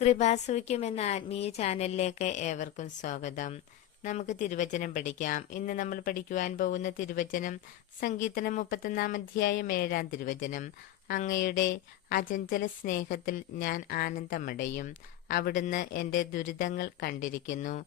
കൃപാസൂക്യം എന്ന ആത്മീയ ചാനലിലേക്ക് ഏവർക്കും സ്വാഗതം. നമുക്ക് തിരുവചനം പഠിക്കാം. ഇന്ന് നമ്മൾ പഠിക്കുവാൻ പോകുന്ന തിരുവചനം സംഗീതനം മുപ്പത്തൊന്നാം അധ്യായം ഏഴാം തിരുവചനം. അങ്ങയുടെ അചഞ്ചല സ്നേഹത്തിൽ ഞാൻ ആനന്ദമടയും. അവിടുന്ന് എന്റെ ദുരിതങ്ങൾ കണ്ടിരിക്കുന്നു.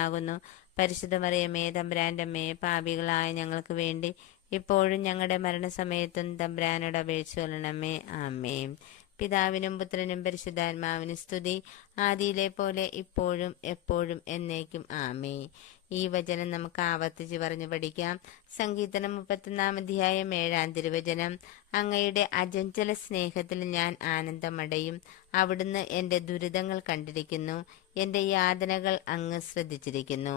അനുഗ്രഹിക്കപ്പെട്ടവനാകുന്നു പരിശുദ്ധ മറിയമേ തമ്പ്രാന്റെ പാപികളായ ഞങ്ങൾക്ക് വേണ്ടി ഇപ്പോഴും ഞങ്ങളുടെ മരണസമയത്തും തമ്പുരാനോട് അപേക്ഷ കൊള്ളണമേ ആമേ പിതാവിനും പുത്രനും പരിശുദ്ധാത്മാവിനും സ്തുതി. ആദിയിലെ പോലെ ഇപ്പോഴും എപ്പോഴും എന്നേക്കും. ആമേ ഈ വചനം നമുക്ക് ആവർത്തിച്ച് പറഞ്ഞു പഠിക്കാം. സംഗീതനം മുപ്പത്തൊന്നാം അധ്യായം ഏഴാം തിരുവചനം. അങ്ങയുടെ അജഞ്ചല സ്നേഹത്തിൽ ഞാൻ ആനന്ദമടയും. അവിടുന്ന് എന്റെ ദുരിതങ്ങൾ കണ്ടിരിക്കുന്നു. എന്റെ യാതനകൾ അങ്ങ് ശ്രദ്ധിച്ചിരിക്കുന്നു.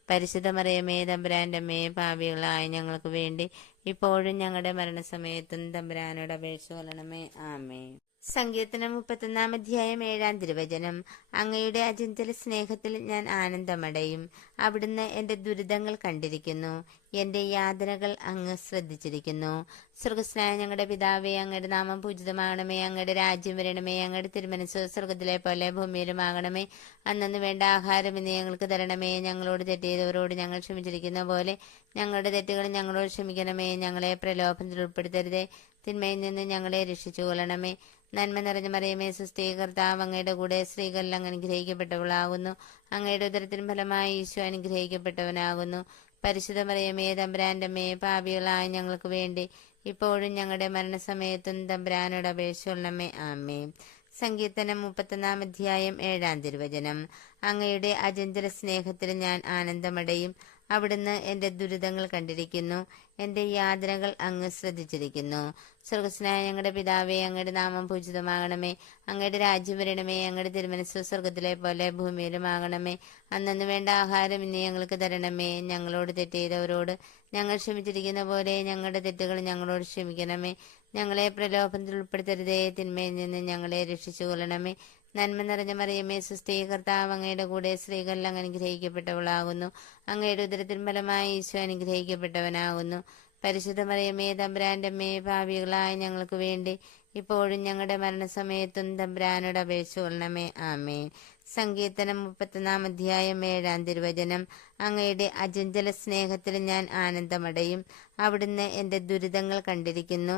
പരിശുദ്ധ മറിയമേ തമ്പുരാന്റെ അമ്മേ പാപികളായ ഞങ്ങൾക്ക് വേണ്ടി ഇപ്പോഴും ഞങ്ങളുടെ മരണസമയത്തും തമ്പുരാനോട് അപേക്ഷ കൊള്ളണമേ. ആമേ സങ്കീർത്തനം മുപ്പത്തൊന്നാം അധ്യായം ഏഴാം തിരുവചനം. അങ്ങയുടെ അചഞ്ചല സ്നേഹത്തിൽ ഞാൻ ആനന്ദമടയും. അവിടുന്ന് എന്റെ ദുരിതങ്ങൾ കണ്ടിരിക്കുന്നു. എന്റെ യാതനകൾ അങ്ങ് ശ്രദ്ധിച്ചിരിക്കുന്നു. സ്വർഗസ്നായ ഞങ്ങളുടെ പിതാവേ അങ്ങയുടെ നാമം പൂജിതമാകണമേ. അങ്ങയുടെ രാജ്യം വരണമേ. അങ്ങയുടെ തിരുമനസ് സ്വർഗത്തിലെ പോലെ ഭൂമിയിലുമാകണമേ. അന്നു വേണ്ട ആഹാരം ഇന്ന് ഞങ്ങൾക്ക് തരണമേ. ഞങ്ങളോട് തെറ്റിയതവരോട് ഞങ്ങൾ ക്ഷമിച്ചിരിക്കുന്ന പോലെ ഞങ്ങളുടെ തെറ്റുകൾ ഞങ്ങളോട് ക്ഷമിക്കണമേ. ഞങ്ങളെ പ്രലോഭനത്തിൽ ഉൾപ്പെടുത്തരുതേ. തിന്മയിൽ നിന്ന് ഞങ്ങളെ രക്ഷിച്ചു കൊള്ളണമേ നന്മ നിറഞ്ഞ മറിയമേ സുസ്ഥീ അങ്ങയുടെ കൂടെ സ്ത്രീകളിൽ അങ്ങ് അനുഗ്രഹിക്കപ്പെട്ടവളാകുന്നു. അങ്ങയുടെ ഉദരത്തിന് ഫലമായി ഈശോ അനുഗ്രഹിക്കപ്പെട്ടവനാകുന്നു. പരിശുദ്ധ മറിയമേ തമ്പുരാന്റെ മേ പാപികളായ ഞങ്ങൾക്ക് വേണ്ടി ഇപ്പോഴും ഞങ്ങളുടെ മരണസമയത്തും തമ്പുരാനോട് അപേക്ഷ കൊള്ളണമേ ആമേ സങ്കീർത്തനം മുപ്പത്തൊന്നാം അധ്യായം ഏഴാം തിരുവചനം. അങ്ങയുടെ അജന്തര സ്നേഹത്തിൽ ഞാൻ ആനന്ദമടയും. അവിടുന്ന് എന്റെ ദുരിതങ്ങൾ കണ്ടിരിക്കുന്നു. എന്റെ യാതനകൾ അങ്ങ് ശ്രദ്ധിച്ചിരിക്കുന്നു. സ്വർഗസ്നായ ഞങ്ങളുടെ പിതാവേ അങ്ങയുടെ നാമം പൂജിതമാകണമേ. അങ്ങയുടെ രാജ്യം വരണമേ. അങ്ങയുടെ തിരുമനസ് സ്വർഗത്തിലെ പോലെ ഭൂമിയിലും ഭൂമിയിലുമാകണമേ. അന്നു വേണ്ട ആഹാരം ഇന്ന് ഞങ്ങൾക്ക് തരണമേ. ഞങ്ങളോട് തെറ്റ് ചെയ്തവരോട് ഞങ്ങൾ ക്ഷമിച്ചിരിക്കുന്ന പോലെ ഞങ്ങളുടെ തെറ്റുകൾ ഞങ്ങളോട് ക്ഷമിക്കണമേ. ഞങ്ങളെ പ്രലോഭനത്തിൽ ഉൾപ്പെടുത്തരുതേ. തിന്മയിൽ നിന്ന് ഞങ്ങളെ രക്ഷിച്ചു കൊള്ളണമേ നന്മ നിറഞ്ഞ മറിയമേ സുസ്ഥീ കർത്താവ് അങ്ങയുടെ കൂടെ സ്ത്രീകളിൽ അങ്ങ് അനുഗ്രഹിക്കപ്പെട്ടവളാകുന്നു. അങ്ങയുടെ ഉദരത്തിൻ ഫലമായി ഈശോ അനുഗ്രഹിക്കപ്പെട്ടവനാകുന്നു. പരിശുദ്ധ മറിയമേ തമ്പ്രാന്റെ അമ്മേ ഭാവികളായ ഞങ്ങൾക്ക് വേണ്ടി ഇപ്പോഴും ഞങ്ങളുടെ മരണസമയത്തും തമ്പ്രാനോട് അപേക്ഷ കൊള്ളണമേ. ആമേ സങ്കീർത്തനം മുപ്പത്തൊന്നാം അധ്യായം ഏഴാം തിരുവചനം. അങ്ങയുടെ അജഞ്ചല സ്നേഹത്തിൽ ഞാൻ ആനന്ദമടയും. അവിടുന്ന് എന്റെ ദുരിതങ്ങൾ കണ്ടിരിക്കുന്നു.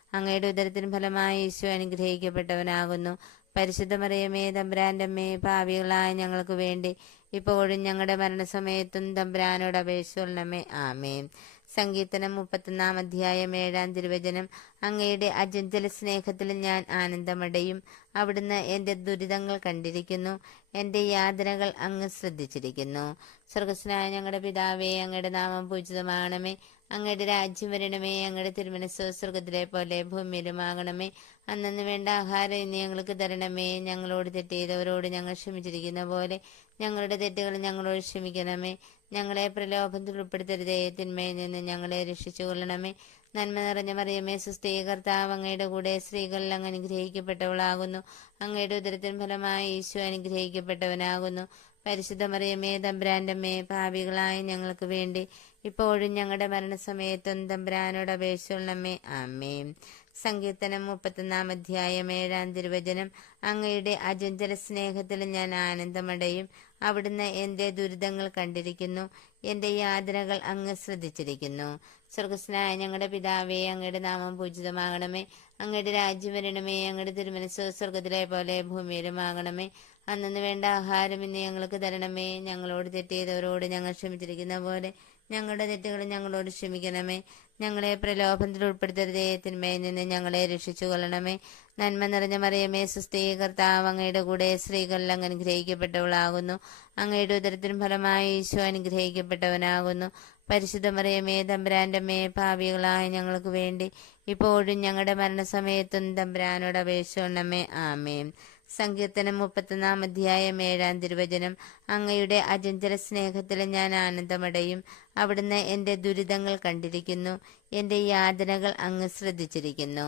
അങ്ങയുടെ ഉദരത്തിന് ഫലമായി യേശു അനുഗ്രഹിക്കപ്പെട്ടവനാകുന്നു. പരിശുദ്ധ മറിയമേ തമ്പുരാന്റെ അമ്മേ ഭാവികളായ ഞങ്ങൾക്ക് വേണ്ടി ഇപ്പോഴും ഞങ്ങളുടെ മരണസമയത്തും തമ്പ്രാനോട് അപേക്ഷ ആമേ സങ്കീർത്തനം മുപ്പത്തൊന്നാം അധ്യായം ഏഴാം തിരുവചനം. അങ്ങയുടെ അജഞ്ചല സ്നേഹത്തിൽ ഞാൻ ആനന്ദമടയും. അവിടുന്ന് എന്റെ ദുരിതങ്ങൾ കണ്ടിരിക്കുന്നു. എന്റെ യാതനകൾ അങ്ങ് ശ്രദ്ധിച്ചിരിക്കുന്നു. സ്വർഗസ്നായ ഞങ്ങളുടെ പിതാവേ അങ്ങയുടെ നാമം പൂജിതമാകണമേ. അങ്ങയുടെ രാജ്യം വരണമേ. അങ്ങയുടെ തിരുമനസ് സ്വർഗത്തിലെ പോലെ ഭൂമിയിലുമാകണമേ. അന്നു വേണ്ട ആഹാരം ഇന്ന് ഞങ്ങൾക്ക് തരണമേ. ഞങ്ങളോട് തെറ്റ് ചെയ്തവരോട് ഞങ്ങൾ ക്ഷമിച്ചിരിക്കുന്ന പോലെ ഞങ്ങളുടെ തെറ്റുകൾ ഞങ്ങളോട് ക്ഷമിക്കണമേ. ഞങ്ങളെ പ്രലോഭത്തിൽ ഉൾപ്പെടുത്തരുതേ. തിന്മയിൽ നിന്ന് ഞങ്ങളെ രക്ഷിച്ചു കൊള്ളണമേ നന്മ നിറഞ്ഞ മറിയമേ സുസ്ഥീ കർത്താവ് അങ്ങയുടെ കൂടെ സ്ത്രീകളിൽ അങ്ങ് അനുഗ്രഹിക്കപ്പെട്ടവളാകുന്നു. അങ്ങയുടെ ഉദരത്തിൻ ഫലമായി ഈശോ അനുഗ്രഹിക്കപ്പെട്ടവനാകുന്നു. പരിശുദ്ധ മറിയമേ തമ്പ്രാന്റമ്മേ അമ്മേ പാപികളായ ഞങ്ങൾക്ക് വേണ്ടി ഇപ്പോഴും ഞങ്ങളുടെ മരണസമയത്തും തമ്പ്രാനോട് അപേക്ഷിച്ചുള്ളമ്മേ ആമേ സങ്കീർത്തനം മുപ്പത്തൊന്നാം അധ്യായം ഏഴാം തിരുവചനം. അങ്ങയുടെ അജഞ്ചല സ്നേഹത്തിൽ ഞാൻ ആനന്ദമടയും. അവിടുന്ന് എന്റെ ദുരിതങ്ങൾ കണ്ടിരിക്കുന്നു. എന്റെ യാതനകൾ അങ്ങ് ശ്രദ്ധിച്ചിരിക്കുന്നു. സ്വർഗസ്നായ ഞങ്ങളുടെ പിതാവേ അങ്ങയുടെ നാമം പൂജിതമാകണമേ. അങ്ങയുടെ രാജ്യം വരണമേ. അങ്ങയുടെ തിരുമനസ് സ്വർഗത്തിലെ പോലെ ഭൂമിയിലുമാകണമേ. അന്നു വേണ്ട ആഹാരം ഇന്ന് ഞങ്ങൾക്ക് തരണമേ. ഞങ്ങളോട് തെറ്റിയതവരോട് ഞങ്ങൾ ക്ഷമിച്ചിരിക്കുന്ന പോലെ ഞങ്ങളുടെ തെറ്റുകൾ ഞങ്ങളോട് ക്ഷമിക്കണമേ. ഞങ്ങളെ പ്രലോഭനത്തിൽ ഉൾപ്പെടുത്തരുതേ തിന്മയിൽ നിന്ന് ഞങ്ങളെ രക്ഷിച്ചു കൊള്ളണമേ നന്മ നിറഞ്ഞ മറിയമേ സുസ്ഥീ കർത്താവ് അങ്ങയുടെ കൂടെ സ്ത്രീകളിൽ അങ്ങ് അനുഗ്രഹിക്കപ്പെട്ടവളാകുന്നു. അങ്ങയുടെ ഉദരത്തിനും ഫലമായി ഈശോ അനുഗ്രഹിക്കപ്പെട്ടവനാകുന്നു. പരിശുദ്ധ മറിയമേ തമ്പുരാന്റെ മേ ഭാവികളായ ഞങ്ങൾക്ക് വേണ്ടി ഇപ്പോഴും ഞങ്ങളുടെ മരണസമയത്തും തമ്പുരാനോട് അപേക്ഷിച്ചോണമേ. ആമേ സങ്കീർത്തനം മുപ്പത്തൊന്നാം അധ്യായം ഏഴാം തിരുവചനം. അങ്ങയുടെ അജഞ്ചല സ്നേഹത്തിൽ ഞാൻ ആനന്ദമടയും. അവിടുന്ന് എന്റെ ദുരിതങ്ങൾ കണ്ടിരിക്കുന്നു. എന്റെ യാതനകൾ അങ്ങ് ശ്രദ്ധിച്ചിരിക്കുന്നു.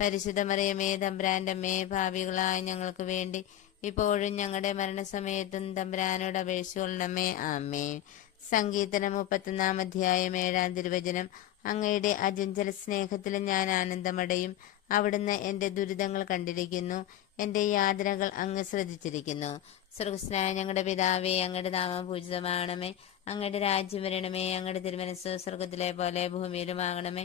പരിശുദ്ധ മറിയമേ തമ്പ്രാന്റെ അമ്മേ ഭാവികളായ ഞങ്ങൾക്ക് വേണ്ടി ഇപ്പോഴും ഞങ്ങളുടെ മരണസമയത്തും തമ്പ്രാനോട് അപേക്ഷിക്കൊള്ളണമേ ആമേ സങ്കീർത്തനം മുപ്പത്തൊന്നാം അധ്യായം ഏഴാം തിരുവചനം. അങ്ങയുടെ അജഞ്ചല സ്നേഹത്തിൽ ഞാൻ ആനന്ദമടയും. അവിടുന്ന് എന്റെ ദുരിതങ്ങൾ കണ്ടിരിക്കുന്നു. എന്റെ യാതനകൾ അങ്ങ് ശ്രദ്ധിച്ചിരിക്കുന്നു. സ്വർഗസ്നായ ഞങ്ങളുടെ പിതാവേ അങ്ങയുടെ നാമം പൂജിതമാകണമേ. അങ്ങയുടെ രാജ്യം വരണമേ. അങ്ങയുടെ തിരുമനസ് സ്വർഗത്തിലെ പോലെ ഭൂമിയിലുമാകണമേ.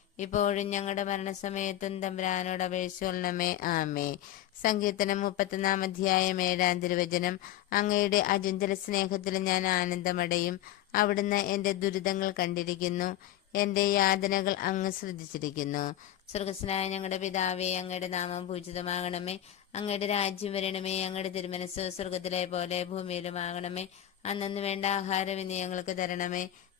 ഇപ്പോഴും ഞങ്ങളുടെ മരണസമയത്തും തമ്പുരാനോട് അപേക്ഷിക്കൊള്ളണമേ ആമേ സങ്കീർത്തനം മുപ്പത്തൊന്നാം അധ്യായം ഏഴാം തിരുവചനം. അങ്ങയുടെ അചഞ്ചല സ്നേഹത്തിൽ ഞാൻ ആനന്ദമടയും. അവിടുന്ന് എന്റെ ദുരിതങ്ങൾ കണ്ടിരിക്കുന്നു. എന്റെ യാതനകൾ അങ്ങ് ശ്രദ്ധിച്ചിരിക്കുന്നു. സ്വർഗസ്നായ ഞങ്ങളുടെ പിതാവേ അങ്ങയുടെ നാമം പൂജിതമാകണമേ. അങ്ങയുടെ രാജ്യം വരണമേ. അങ്ങയുടെ തിരുമനസ് സ്വർഗത്തിലെ പോലെ ഭൂമിയിലുമാകണമേ. അന്നു വേണ്ട ആഹാരം ഇനി ഞങ്ങൾക്ക് തരണമേ.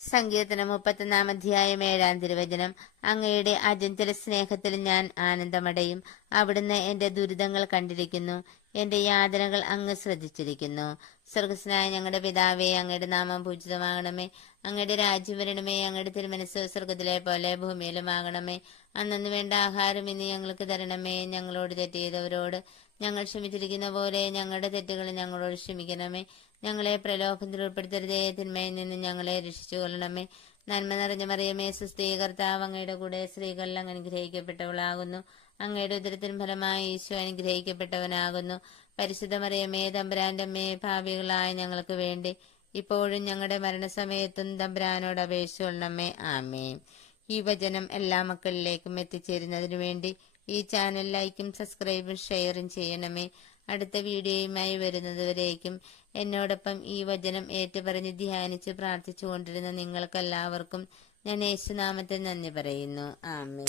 സങ്കീർത്തനം മുപ്പത്തൊന്നാം അധ്യായം ഏഴാം തിരുവചനം. അങ്ങയുടെ അജന്തര സ്നേഹത്തിൽ ഞാൻ ആനന്ദമടയും. അവിടുന്ന് എന്റെ ദുരിതങ്ങൾ കണ്ടിരിക്കുന്നു. എന്റെ യാതനകൾ അങ്ങ് ശ്രദ്ധിച്ചിരിക്കുന്നു. സ്വർഗസ്നായ ഞങ്ങളുടെ പിതാവേ അങ്ങയുടെ നാമം പൂജിതമാകണമേ. അങ്ങയുടെ രാജ്യം വരണമേ. അങ്ങയുടെ തിരുമനസ് സ്വർഗത്തിലെ പോലെ ഭൂമിയിലുമാകണമേ അന്നു വേണ്ട ആഹാരം ഇന്ന് ഞങ്ങൾക്ക് തരണമേ. ഞങ്ങളോട് തെറ്റ് ചെയ്തവരോട് ഞങ്ങൾ ക്ഷമിച്ചിരിക്കുന്ന പോലെ ഞങ്ങളുടെ തെറ്റുകൾ ഞങ്ങളോട് ക്ഷമിക്കണമേ. ഞങ്ങളെ പ്രലോഭനത്തിൽ ഉൾപ്പെടുത്തരുതേ തിന്മയിൽ നിന്ന് ഞങ്ങളെ രക്ഷിച്ചു കൊള്ളണമേ നന്മ നിറഞ്ഞ മറിയമേ സുസ്ഥീ കർത്താവ് അങ്ങയുടെ കൂടെ സ്ത്രീകളിൽ അനുഗ്രഹിക്കപ്പെട്ടവളാകുന്നു. അങ്ങയുടെ ഉദരത്തിന് ഫലമായി ഈശോ അനുഗ്രഹിക്കപ്പെട്ടവനാകുന്നു. പരിശുദ്ധ മറിയമേ തമ്പുരാന്റെ അമ്മേ ഭാവികളായ ഞങ്ങൾക്ക് വേണ്ടി ഇപ്പോഴും ഞങ്ങളുടെ മരണസമയത്തും തമ്പുരാനോട് അപേക്ഷിച്ചുകൊള്ളണമേ ആമേ ഈ വചനം എല്ലാ മക്കളിലേക്കും എത്തിച്ചേരുന്നതിനു വേണ്ടി ഈ ചാനൽ ലൈക്കും സബ്സ്ക്രൈബും ഷെയറും ചെയ്യണമേ. അടുത്ത വീഡിയോയുമായി വരുന്നതുവരേക്കും. എന്നോടൊപ്പം ഈ വചനം ഏറ്റുപറഞ്ഞ് ധ്യാനിച്ച് പ്രാർത്ഥിച്ചുകൊണ്ടിരുന്ന നിങ്ങൾക്കെല്ലാവർക്കും ഞാൻ യേശുനാമത്തെ നന്ദി പറയുന്നു. ആമേ